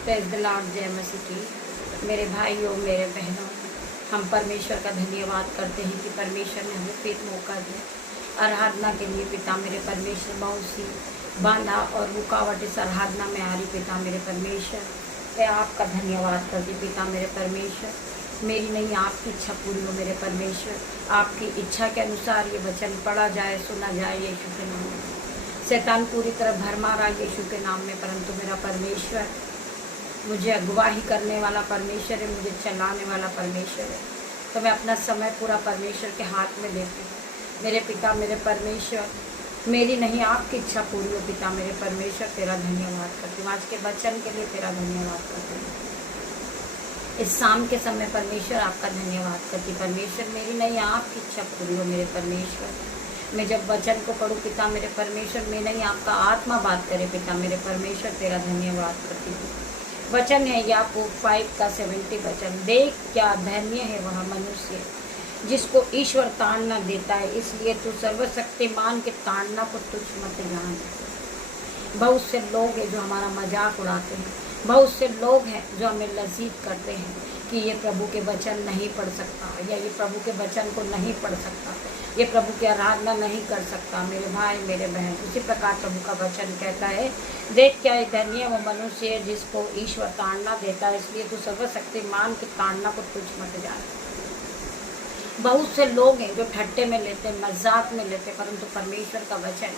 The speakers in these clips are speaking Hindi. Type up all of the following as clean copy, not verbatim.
प्रेज़ द लॉर्ड, जय मसीह की। मेरे भाइयों, मेरे बहनों, हम परमेश्वर का धन्यवाद करते हैं कि परमेश्वर ने हमें फिर मौका दिया आराधना के लिए। पिता मेरे परमेश्वर, बहुत सी बाधा और रुकावट इस आराधना में आ रही। पिता मेरे परमेश्वर, मैं आपका धन्यवाद करती। पिता मेरे परमेश्वर, मेरी नहीं आपकी इच्छा पूरी हो। मेरे परमेश्वर, आपकी इच्छा के अनुसार ये वचन पढ़ा जाए, सुना जाए यीशु के नाम में। शैतान पूरी तरह भरमा रहा यीशु के नाम में, परंतु मेरा परमेश्वर मुझे अगुवाही करने वाला परमेश्वर है, मुझे चलाने वाला परमेश्वर है। तो मैं अपना समय पूरा परमेश्वर के हाथ में देती हूँ। मेरे पिता मेरे परमेश्वर, मेरी नहीं आपकी इच्छा पूरी हो। पिता मेरे परमेश्वर, तेरा धन्यवाद करती हूँ। आज के वचन के लिए तेरा धन्यवाद करती हूँ। इस शाम के समय परमेश्वर आपका धन्यवाद करती। परमेश्वर, मेरी नहीं आपकी इच्छा पूरी हो। मेरे परमेश्वर, मैं जब वचन को पढ़ूँ पिता मेरे परमेश्वर, मैं नहीं आपका आत्मा बात करे। पिता मेरे परमेश्वर, तेरा धन्यवाद करती हूँ। वचन है याकूब 5:70 वचन, देख क्या धन्य है वह मनुष्य जिसको ईश्वर ताड़ना देता है, इसलिए तू सर्वशक्तिमान के ताड़ना को तुच्छ मत जान। बहुत से लोग हैं जो हमारा मजाक उड़ाते हैं, बहुत से लोग हैं जो हमें लज्जित करते हैं कि ये प्रभु के वचन नहीं पढ़ सकता, या ये प्रभु के वचन को नहीं पढ़ सकता, ये प्रभु की आराधना नहीं कर सकता। मेरे भाई मेरे बहन, उसी प्रकार प्रभु का वचन कहता है, देख क्या धन्य वो मनुष्य है जिसको ईश्वर ताड़ना देता है, इसलिए तू सर्वशक्तिमान की ताड़ना को तुच्छ मत जान। बहुत से लोग हैं जो ठट्टे में लेते, मजाक में लेते, परंतु परमेश्वर का वचन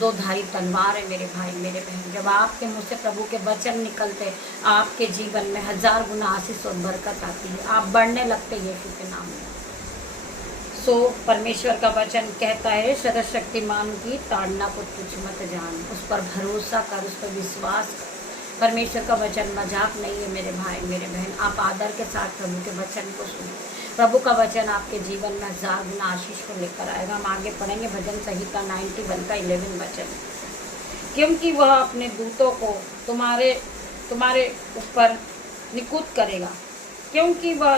दो धारी तलवार है। मेरे भाई मेरे बहन, जब आपके मुँह से प्रभु के वचन निकलते, आपके जीवन में 1000 गुना आशीष और बरकत आती है। आप बढ़ने लगते यीशु के नाम में। सो परमेश्वर का वचन कहता है, सर्वशक्तिमान की ताड़ना को तुच्छ मत जान। उस पर भरोसा कर, उस पर विश्वास कर। परमेश्वर का वचन मजाक नहीं है। मेरे भाई मेरे बहन, आप आदर के साथ प्रभु के वचन को सुनो। प्रभु का वचन आपके जीवन में 1000 गुना आशीष को लेकर आएगा। हम आगे पढ़ेंगे भजन संहिता 91:11 वचन, क्योंकि वह अपने दूतों को तुम्हारे ऊपर नियुक्त करेगा, क्योंकि वह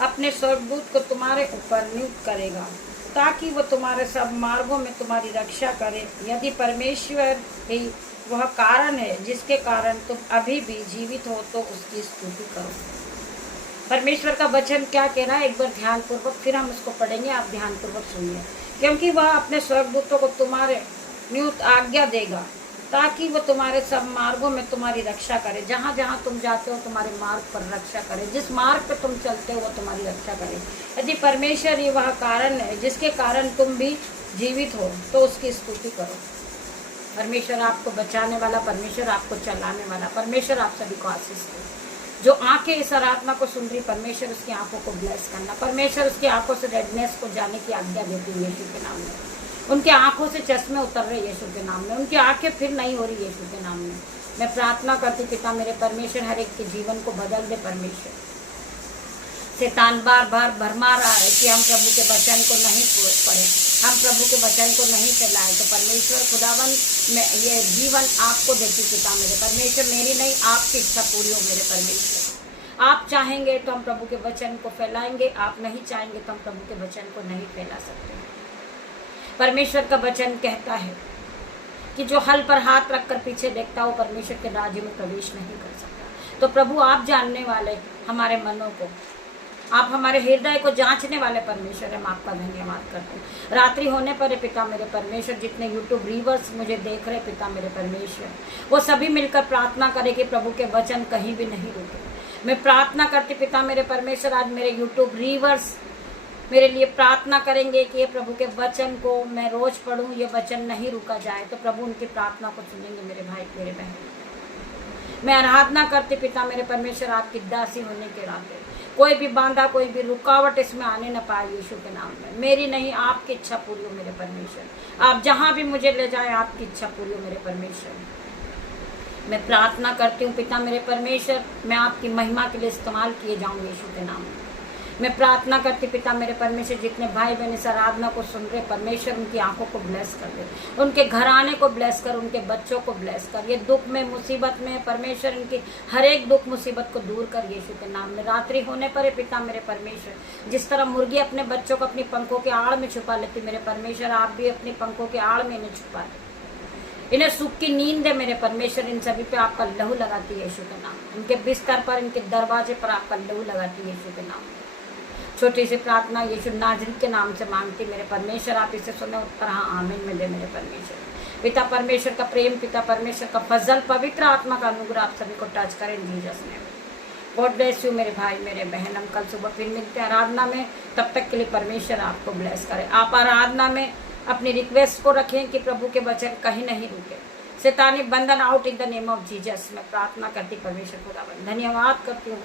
अपने स्वर्गदूत को तुम्हारे ऊपर नियुक्त करेगा, ताकि वह तुम्हारे सब मार्गों में तुम्हारी रक्षा करे। यदि परमेश्वर ही वह कारण है जिसके कारण तुम अभी भी जीवित हो, तो उसकी स्तुति करो। परमेश्वर का वचन क्या कह रहा है, एक बार ध्यानपूर्वक फिर हम उसको पढ़ेंगे, आप ध्यानपूर्वक सुनिए। क्योंकि वह अपने स्वर्गदूतों को तुम्हारे नियुक्त आज्ञा देगा, ताकि वो तुम्हारे सब मार्गों में तुम्हारी रक्षा करे। जहाँ जहाँ तुम जाते हो तुम्हारे मार्ग पर रक्षा करे, जिस मार्ग पर तुम चलते हो वो तुम्हारी रक्षा करे। यदि परमेश्वर ही वह कारण है जिसके कारण तुम भी जीवित हो, तो उसकी स्तुति करो। परमेश्वर आपको बचाने वाला, परमेश्वर आपको चलाने वाला, परमेश्वर आप सभी को आशीष दे। जो आंखें इस आराधना को सुन रही, परमेश्वर उसकी आंखों को ब्लेस करना, परमेश्वर उसकी आंखों से रेडनेस को जाने की आज्ञा देती है यीशु के नाम में। उनके आंखों से चश्मे उतर रहे यीशु के नाम में, उनकी आंखें फिर नहीं हो रही यीशु के नाम में। मैं प्रार्थना करती पिता मेरे परमेश्वर, हर एक के जीवन को बदल दे। परमेश्वर, शैतान बार बार भरमा रहा है कि हम प्रभु के वचन को नहीं पढ़े, हम प्रभु के वचन को नहीं फैलाएं। तो परमेश्वर खुदावन, मैं ये जीवन आपको देती पिता मेरे परमेश्वर, मेरी नहीं आपकी इच्छा पूरी हो। मेरे परमेश्वर, आप चाहेंगे तो हम प्रभु के वचन को फैलाएंगे, आप नहीं चाहेंगे तो हम प्रभु के वचन को नहीं फैला सकते। परमेश्वर का वचन कहता है कि जो हल पर हाथ रखकर पीछे देखता हो, परमेश्वर के राज्य में प्रवेश नहीं कर सकता। तो प्रभु, आप जानने वाले हमारे मनों को, आप हमारे हृदय को जांचने वाले परमेश्वर, हम आपका धन्यवाद करते हैं। रात्रि होने पर पिता मेरे परमेश्वर, जितने यूट्यूब व्यूअर्स मुझे देख रहे पिता मेरे परमेश्वर, वो सभी मिलकर प्रार्थना करें कि प्रभु के वचन कहीं भी नहीं रुके। मैं प्रार्थना करती पिता मेरे परमेश्वर, आज मेरे यूट्यूब व्यूअर्स मेरे लिए प्रार्थना करेंगे कि ये प्रभु के वचन को मैं रोज पढ़ूं, ये वचन नहीं रुका जाए। तो प्रभु उनकी प्रार्थना को सुनेंगे मेरे भाई मेरे बहन। मैं आराधना करती पिता मेरे परमेश्वर, आपकी दासी होने के नाते कोई भी बांधा, कोई भी रुकावट इसमें आने न पाए यीशु के नाम में। मेरी नहीं आपकी इच्छा पूरी हो मेरे परमेश्वर, आप जहाँ भी मुझे ले जाए आपकी इच्छा पूरी हो मेरे परमेश्वर। मैं प्रार्थना करती हूँ पिता मेरे परमेश्वर, मैं आपकी महिमा के लिए इस्तेमाल किए जाऊँ यीशु के नाम में। मैं प्रार्थना करती पिता मेरे परमेश्वर, जितने भाई बहन इस आराधना को सुन रहे परमेश्वर, उनकी आंखों को ब्लेस कर दे, उनके घराने को ब्लेस कर, उनके बच्चों को ब्लेस कर। ये दुख में, मुसीबत में परमेश्वर, इनकी हर एक दुख मुसीबत को दूर कर यीशु के नाम में। रात्रि होने पर पिता मेरे परमेश्वर, जिस तरह मुर्गी अपने बच्चों को अपनी पंखों के आड़ में छुपा लेती, मेरे परमेश्वर आप भी अपनी पंखों के आड़ में इन्हें छुपा इन्हें सुख की नींद है मेरे परमेश्वर। इन सभी पे आपका लहू लगाती है यीशु के नाम में। इनके बिस्तर पर, इनके दरवाजे पर आपका लहू लगाती है यीशु के नाम में। छोटी सी प्रार्थना यीशु नाजरीत के नाम से मांगती मेरे परमेश्वर, आप इसे सुने उत्तर हाँ आमीन में दे मेरे परमेश्वर। पिता परमेश्वर का प्रेम, पिता परमेश्वर का फजल, पवित्र आत्मा का अनुग्रह आप सभी को टच करें जीसस ने। गॉड ब्लेस यू मेरे भाई मेरे बहन। हम कल सुबह फिर मिलते हैं आराधना में। तब तक के लिए परमेश्वर आपको ब्लेस करे। आप आराधना में अपनी रिक्वेस्ट को रखें कि प्रभु के वचन कहीं नहीं रुके। शैतानी बंधन out in the name of Jesus. मैं प्रार्थना करती परमेश्वर खुदावंद धन्यवाद करती हूँ